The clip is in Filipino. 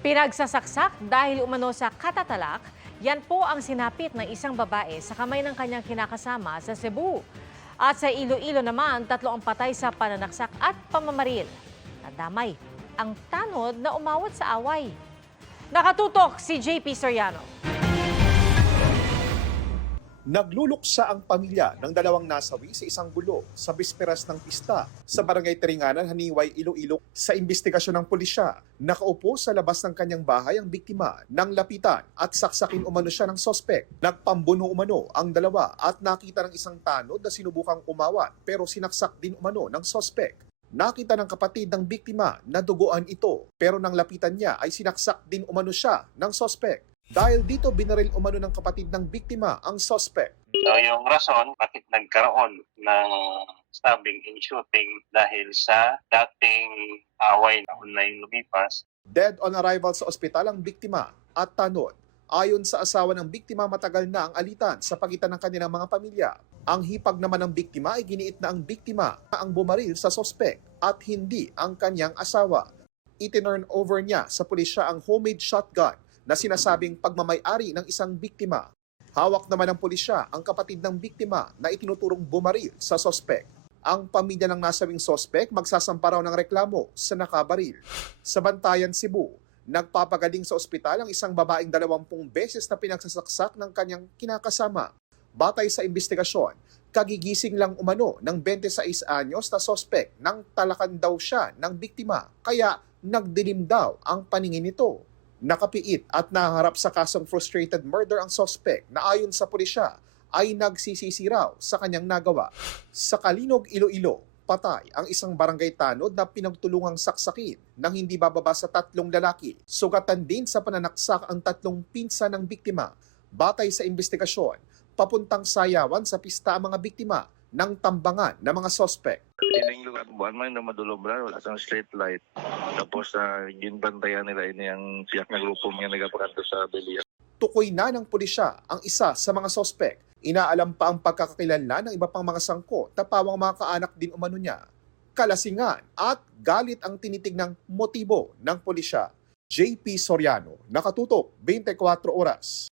Pinagsasaksak dahil umano sa katatalak, yan po ang sinapit ng isang babae sa kamay ng kanyang kinakasama sa Cebu. At sa Iloilo naman, 3 ang patay sa pananaksak at pamamaril. Nadamay ang tanod na umawat sa away. Nakatutok si JP Soriano. Nagluluksa ang pamilya ng 2 nasawi sa isang gulo sa bisperas ng pista sa Barangay Teringanan, Haniway, Iloilo. Sa imbestigasyon ng pulisya, nakaupo sa labas ng kanyang bahay ang biktima nang lapitan at saksakin umano siya ng sospek. Nagpambuno umano ang 2 at nakita ng isang tanod na sinubukang umawat pero sinaksak din umano ng sospek. Nakita ng kapatid ng biktima na duguan ito pero nang lapitan niya ay sinaksak din umano siya ng sospek. Dahil dito binaril umano ng kapatid ng biktima ang sospek. So yung rason bakit nagkaroon ng stabbing and shooting dahil sa dating away na online lumipas. Dead on arrival sa ospital ang biktima at tanod. Ayon sa asawa ng biktima, matagal na ang alitan sa pagitan ng kanilang mga pamilya. Ang hipag naman ng biktima ay giniit na ang biktima ang bumaril sa sospek at hindi ang kanyang asawa. Itinurn over niya sa pulisya ang homemade shotgun na sinasabing pagmamay-ari ng isang biktima. Hawak naman ng pulisya ang kapatid ng biktima na itinuturong bumaril sa sospek. Ang pamilya ng nasabing sospek magsasampa raw ng reklamo sa nakabaril. Sa Bantayan, Cebu, nagpapagaling sa ospital ang isang babaeng 20 beses na pinagsasaksak ng kanyang kinakasama. Batay sa investigasyon, kagigising lang umano ng 26 anyos na sospek nang talakan daw siya ng biktima, kaya nagdilim daw ang paningin nito. Nakapiit at naharap sa kasong frustrated murder ang sospek na ayon sa pulisya ay nagsisisi raw sa kanyang nagawa. Sa Kalinog, Iloilo, patay ang isang barangay tanod na pinagtulungang saksakin ng hindi bababa sa 3 lalaki. Sugatan din sa pananaksak ang 3 pinsan ng biktima. Batay sa investigasyon, papuntang sayawan sa pista ang mga biktima ng tambangan ng mga sospek. Ilang lugar buwan man na madulobra, wala sang street light. Tapos ginbantayan nila ini ang siyak na grupo nga nagapakanto sa Belia. Tukoy na ng pulisya ang isa sa mga sospek. Inaalam pa ang pagkakakilanlan ng iba pang mga sangkot na pawang mga kaanak din umano niya. Kalasingan at galit ang tinitignang motibo ng pulisya. JP Soriano, nakatutok 24 oras.